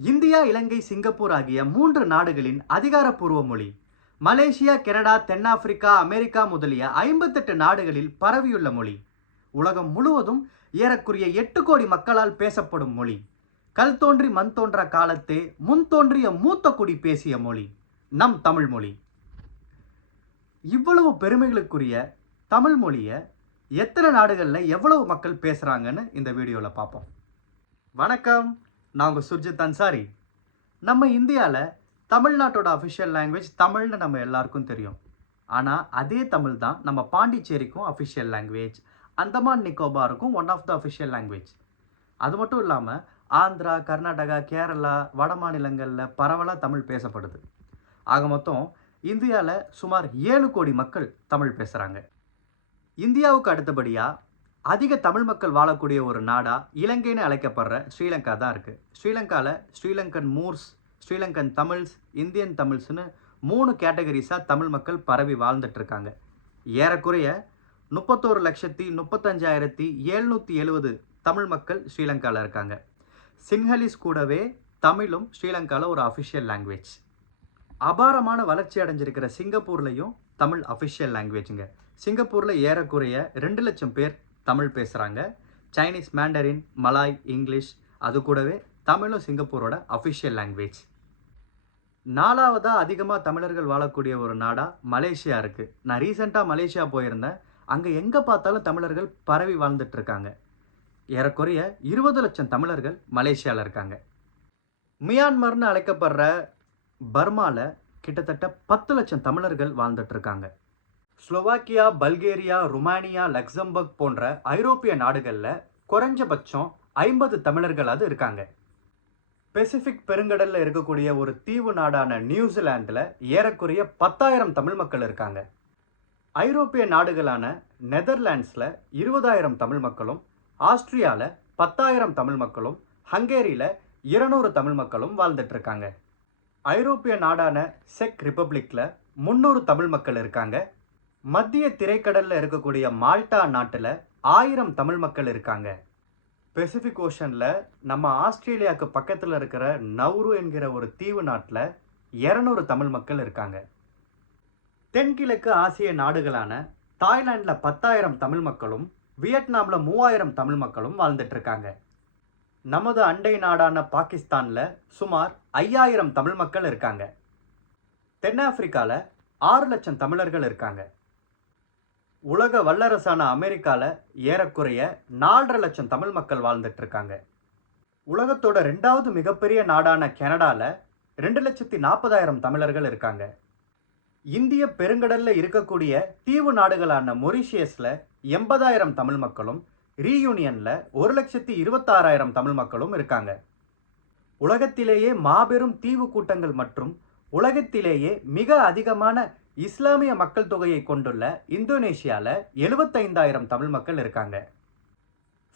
India, இலங்கை, Singapore ஆகிய 3 நாடுகளின் அதிகாரப்பூர்வ மொழி. மலேசியா, கனடா, தென்னாப்பிரிக்கா, அமெரிக்கா முதலிய 58 நாடுகளில் பரவியுள்ள மொழி. உலகம் முழுவதும் ஏறக்குறைய 8 கோடி மக்களால் பேசப்படும் மொழி. கல் தோன்றி மண் தோன்றா காலத்தே முன் தோன்றிய மூத்த குடி பேசிய மொழி நம் தமிழ் மொழி. இவ்வளவு பெருமைகளுக்குரிய தமிழ் மொழியை எத்தனை நாடுகளில் எவ்வளவு மக்கள் பேசுகிறாங்கன்னு இந்த வீடியோவில் பார்ப்போம். வணக்கம், நான் உங்கள் சுர்ஜித் அன்சாரி. நம்ம இந்தியாவில் தமிழ்நாட்டோட அஃபிஷியல் லாங்குவேஜ் தமிழ்னு நம்ம எல்லாருக்கும் தெரியும். ஆனால் அதே தமிழ் தான் நம்ம பாண்டிச்சேரிக்கும் அஃபிஷியல் லாங்குவேஜ், அந்தமான் நிக்கோபாருக்கும் one of the official language. அது மட்டும் இல்லாமல் ஆந்திரா, கர்நாடகா, கேரளா, வட மாநிலங்களில் பரவலாக தமிழ் பேசப்படுது. ஆக மொத்தம் இந்தியாவில் சுமார் 7 கோடி மக்கள் தமிழ் பேசுகிறாங்க. இந்தியாவுக்கு அடுத்தபடியாக அதிக தமிழ் மக்கள் வாழக்கூடிய ஒரு நாடாக இலங்கைன்னு அழைக்கப்படுற ஸ்ரீலங்கா தான் இருக்குது. ஸ்ரீலங்காவில் ஸ்ரீலங்கன் மூர்ஸ், ஸ்ரீலங்கன் தமிழ்ஸ், இந்தியன் தமிழ்ஸ்னு 3 கேட்டகரிஸாக தமிழ் மக்கள் பரவி வாழ்ந்துட்டுருக்காங்க. ஏறக்குறைய 31,35,770 தமிழ் மக்கள் ஸ்ரீலங்காவில் இருக்காங்க. சின்ஹலிஸ் கூடவே தமிழும் ஸ்ரீலங்காவில் ஒரு அஃபிஷியல் லாங்குவேஜ். அபாரமான வளர்ச்சி அடைஞ்சிருக்கிற சிங்கப்பூர்லேயும் தமிழ் அஃபிஷியல் லாங்குவேஜுங்க. சிங்கப்பூரில் ஏறக்குறைய 2 லட்சம் பேர் தமிழ் பேசுகிறாங்க. சைனீஸ், மேண்டரின், மலாய், இங்கிலீஷ், அது கூடவே தமிழும் சிங்கப்பூரோட அஃபிஷியல் லாங்குவேஜ். 4வதாக அதிகமாக தமிழர்கள் வாழக்கூடிய ஒரு நாடாக மலேசியா இருக்குது. நான் ரீசெண்டாக மலேசியா போயிருந்தேன். அங்கே எங்கே பார்த்தாலும் தமிழர்கள் பரவி வாழ்ந்துட்டுருக்காங்க. ஏறக்குறைய 20 லட்சம் தமிழர்கள் மலேசியாவில் இருக்காங்க. மியான்மர்னு அழைக்கப்படுற பர்மாவில் கிட்டத்தட்ட 10 லட்சம் தமிழர்கள் வாழ்ந்துட்டுருக்காங்க. ஸ்லோவாக்கியா, பல்கேரியா, ருமானியா, லக்சம்பர்க் போன்ற ஐரோப்பிய நாடுகளில் குறைஞ்சபட்சம் 50 தமிழர்களாவது இருக்காங்க. பெசிபிக் பெருங்கடலில் இருக்கக்கூடிய ஒரு தீவு நாடான நியூசிலாண்டில் ஏறக்குறைய 10,000 தமிழ் மக்கள் இருக்காங்க. ஐரோப்பிய நாடுகளான நெதர்லாண்ட்ஸில் 20,000 தமிழ் மக்களும், ஆஸ்திரியாவில் 10,000 தமிழ் மக்களும், ஹங்கேரியில் 200 தமிழ் மக்களும் வாழ்ந்துட்டுருக்காங்க. ஐரோப்பிய நாடான செக் ரிப்பப்ளிக்கில் 300 தமிழ் மக்கள் இருக்காங்க. மத்திய திரைக்கடலில் இருக்கக்கூடிய மால்டா நாட்டில் 1000 தமிழ் மக்கள் இருக்காங்க. பெசிபிக் ஓஷனில் நம்ம ஆஸ்திரேலியாவுக்கு பக்கத்தில் இருக்கிற நவ்ரு என்கிற ஒரு தீவு நாட்டில் 200 தமிழ் மக்கள் இருக்காங்க. தென்கிழக்கு ஆசிய நாடுகளான தாய்லாண்டில் 10,000 தமிழ் மக்களும், வியட்நாமில் 3,000 தமிழ் மக்களும் வாழ்ந்துட்டு இருக்காங்க. நமது அண்டை நாடான பாகிஸ்தானில் சுமார் 5,000 தமிழ் மக்கள் இருக்காங்க. தென்னாப்பிரிக்காவில் 6 லட்சம் தமிழர்கள் இருக்காங்க. உலக வல்லரசான அமெரிக்காவில் ஏறக்குறைய 4.5 லட்சம் தமிழ் மக்கள் வாழ்ந்துட்டு இருக்காங்க. உலகத்தோட 2வது மிகப்பெரிய நாடான கனடாவில் 2,40,000 தமிழர்கள் இருக்காங்க. இந்திய பெருங்கடலில் இருக்கக்கூடிய தீவு நாடுகளான மொரிஷியஸில் 80,000 தமிழ் மக்களும், ரீயூனியனில் 1,26,000 தமிழ் மக்களும் இருக்காங்க. உலகத்திலேயே மாபெரும் தீவு கூட்டங்கள் மற்றும் உலகத்திலேயே மிக அதிகமான இஸ்லாமிய மக்கள் தொகையை கொண்டுள்ள இந்தோனேஷியாவில் 75,000 தமிழ் மக்கள் இருக்காங்க.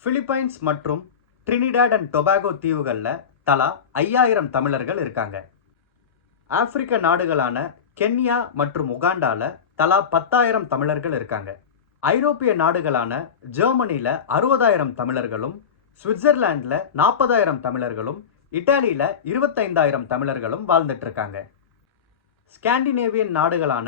பிலிப்பைன்ஸ் மற்றும் ட்ரினிடாட் அண்ட் டொபாகோ தீவுகளில் தலா 5,000 தமிழர்கள் இருக்காங்க. ஆப்பிரிக்க நாடுகளான கென்யா மற்றும் உகாண்டாவில் தலா 10,000 தமிழர்கள் இருக்காங்க. ஐரோப்பிய நாடுகளான ஜெர்மனியில் 60,000 தமிழர்களும், சுவிட்சர்லாண்டில் 40,000 தமிழர்களும், இட்டாலியில் 25,000 தமிழர்களும் வாழ்ந்துட்டு இருக்காங்க. ஸ்காண்டினேவியன் நாடுகளான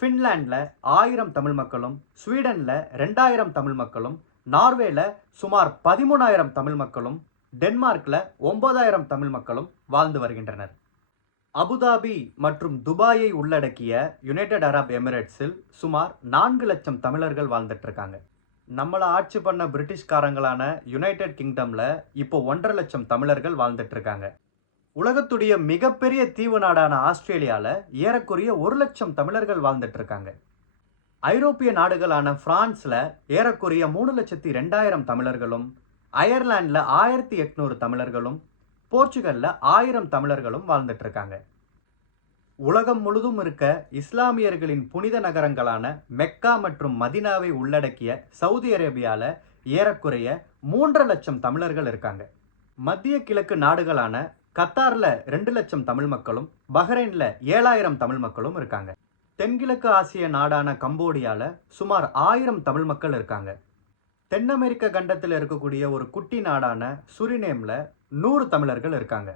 ஃபின்லாண்டில் 1000 தமிழ் மக்களும், ஸ்வீடனில் 2,000 தமிழ் மக்களும், நார்வேல சுமார் 13,000 தமிழ் மக்களும், டென்மார்க்கில் 9,000 தமிழ் மக்களும் வாழ்ந்து வருகின்றனர். அபுதாபி மற்றும் துபாயை உள்ளடக்கிய யுனைடெட் அரப் எமிரேட்ஸில் சுமார் 4 லட்சம் தமிழர்கள் வாழ்ந்துட்டு இருக்காங்க. நம்மளை ஆட்சி பண்ண பிரிட்டிஷ்காரங்களான யுனைடெட் கிங்டமில் இப்போ 1.5 லட்சம் தமிழர்கள் வாழ்ந்துட்டு இருக்காங்க. உலகத்துடைய மிகப்பெரிய தீவு நாடான ஆஸ்திரேலியாவில் ஏறக்குறைய 1 லட்சம் தமிழர்கள் வாழ்ந்துட்டு இருக்காங்க. ஐரோப்பிய நாடுகளான பிரான்ஸில் ஏறக்குறைய 3,02,000 தமிழர்களும், அயர்லாண்டில் 1,800 தமிழர்களும், போர்ச்சுகலில் 1000 தமிழர்களும் வாழ்ந்துட்டு இருக்காங்க. உலகம் முழுதும் இருக்க இஸ்லாமியர்களின் புனித நகரங்களான மெக்கா மற்றும் மதினாவை உள்ளடக்கிய சவுதி அரேபியாவில் ஏறக்குறைய 3.5 லட்சம் தமிழர்கள் இருக்காங்க. மத்திய கிழக்கு நாடுகளான கத்தாரில் 2 லட்சம் தமிழ் மக்களும், பஹ்ரைனில் 7,000 தமிழ் மக்களும் இருக்காங்க. தென்கிழக்கு ஆசிய நாடான கம்போடியாவில் சுமார் 1000 தமிழ் மக்கள் இருக்காங்க. தென் அமெரிக்க கண்டத்தில் இருக்கக்கூடிய ஒரு குட்டி நாடான சுரினேமில் 100 தமிழர்கள் இருக்காங்க.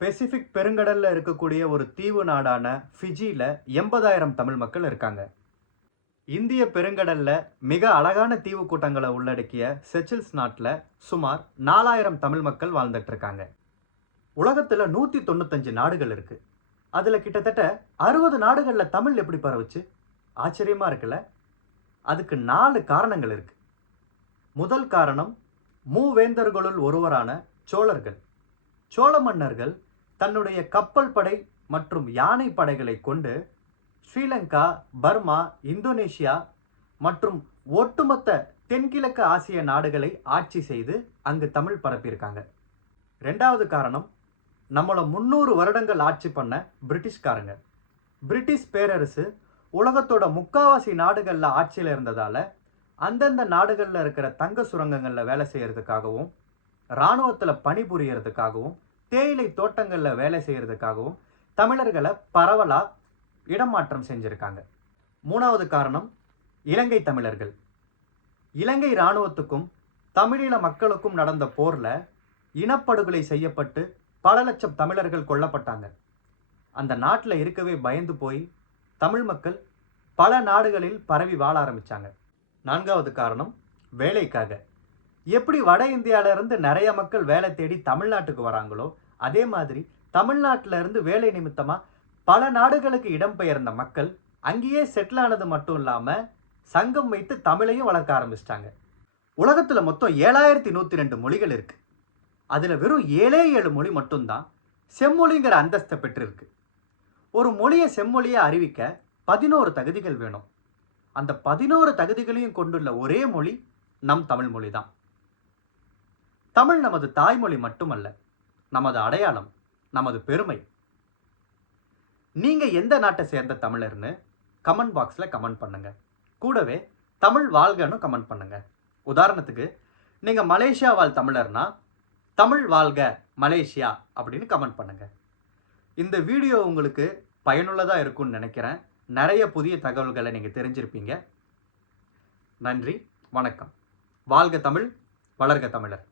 பெசிபிக் பெருங்கடல்ல இருக்கக்கூடிய ஒரு தீவு நாடான ஃபிஜியில் 80,000 தமிழ் மக்கள் இருக்காங்க. இந்திய பெருங்கடல்ல மிக அழகான தீவு கூட்டங்களை உள்ளடக்கிய செச்சில்ஸ் நாட்டில் சுமார் 4,000 தமிழ் மக்கள் வாழ்ந்துட்டு இருக்காங்க. உலகத்தில் 195 நாடுகள் இருக்கு. அதில் கிட்டத்தட்ட 60 நாடுகளில் தமிழ் எப்படி பரவுச்சு? ஆச்சரியமா இருக்குல்ல? அதுக்கு 4 காரணங்கள் இருக்கு. முதல் காரணம், மூவேந்தர்களுள் ஒருவரான சோழர்கள். சோழ மன்னர்கள் தன்னுடைய கப்பல் படை மற்றும் யானை படைகளை கொண்டு ஸ்ரீலங்கா, பர்மா, இந்தோனேஷியா மற்றும் ஒட்டுமொத்த தென்கிழக்கு ஆசிய நாடுகளை ஆட்சி செய்து அங்கு தமிழ் பரப்பியிருக்காங்க. ரெண்டாவது காரணம், நம்மளை 300 வருடங்கள் ஆட்சி பண்ண பிரிட்டிஷ்காரங்க. பிரிட்டிஷ் பேரரசு உலகத்தோட முக்காவாசி நாடுகளில் ஆட்சியில் இருந்ததால அந்தந்த நாடுகளில் இருக்கிற தங்க சுரங்கங்களில் வேலை செய்யறதுக்காகவும், இராணுவத்தில் பணிபுரியறதுக்காகவும், தேயிலை தோட்டங்களில் வேலை செய்யறதுக்காகவும் தமிழர்களை பரவலாக இடமாற்றம் செஞ்சுருக்காங்க. மூணாவது காரணம், இலங்கை தமிழர்கள். இலங்கை இராணுவத்துக்கும் தமிழீழ மக்களுக்கும் நடந்த போரில் இனப்படுகொலை செய்யப்பட்டு பல லட்சம் தமிழர்கள் கொல்லப்பட்டாங்க. அந்த நாட்டில் இருக்கவே பயந்து போய் தமிழ் மக்கள் பல நாடுகளில் பரவி வாழ ஆரம்பித்தாங்க. நான்காவது காரணம், வேலைக்காக. எப்படி வட இந்தியாவிலிருந்து நிறைய மக்கள் வேலை தேடி தமிழ்நாட்டுக்கு வராங்களோ அதே மாதிரி தமிழ்நாட்டில் இருந்து வேலை நிமித்தமாக பல நாடுகளுக்கு இடம்பெயர்ந்த மக்கள் அங்கேயே செட்டில் ஆனது மட்டும் இல்லாமல் சங்கம் வைத்து தமிழையும் வளர்க்க ஆரம்பிச்சிட்டாங்க. உலகத்தில் மொத்தம் 7,102 மொழிகள் இருக்கு. அதில் வெறும் 7 மொழி மட்டும்தான் செம்மொழிங்கிற அந்தஸ்தை பெற்றிருக்கு. ஒரு மொழியை செம்மொழியை அறிவிக்க 11 தகுதிகள் வேணும். அந்த 11 தகுதிகளையும் கொண்டுள்ள ஒரே மொழி நம் தமிழ் மொழி தான். தமிழ் நமது தாய்மொழி மட்டுமல்ல, நமது அடையாளம், நமது பெருமை. நீங்க எந்த நாட்டை சேர்ந்த தமிழர்னு கமெண்ட் பாக்ஸில் கமெண்ட் பண்ணுங்க. கூடவே தமிழ் வாழ்கன்னு கமெண்ட் பண்ணுங்க. உதாரணத்துக்கு, நீங்க மலேசியா வாழ் தமிழர்னா தமிழ் வாழ்க மலேசியா அப்படின்னு கமெண்ட் பண்ணுங்க. இந்த வீடியோ உங்களுக்கு பயனுள்ளதாக இருக்கும்னு நினைக்கிறேன். நிறைய புதிய தகவல்களை நீங்கள் தெரிஞ்சிருப்பீங்க. நன்றி, வணக்கம். வாழ்க தமிழ், வளர்க தமிழர்.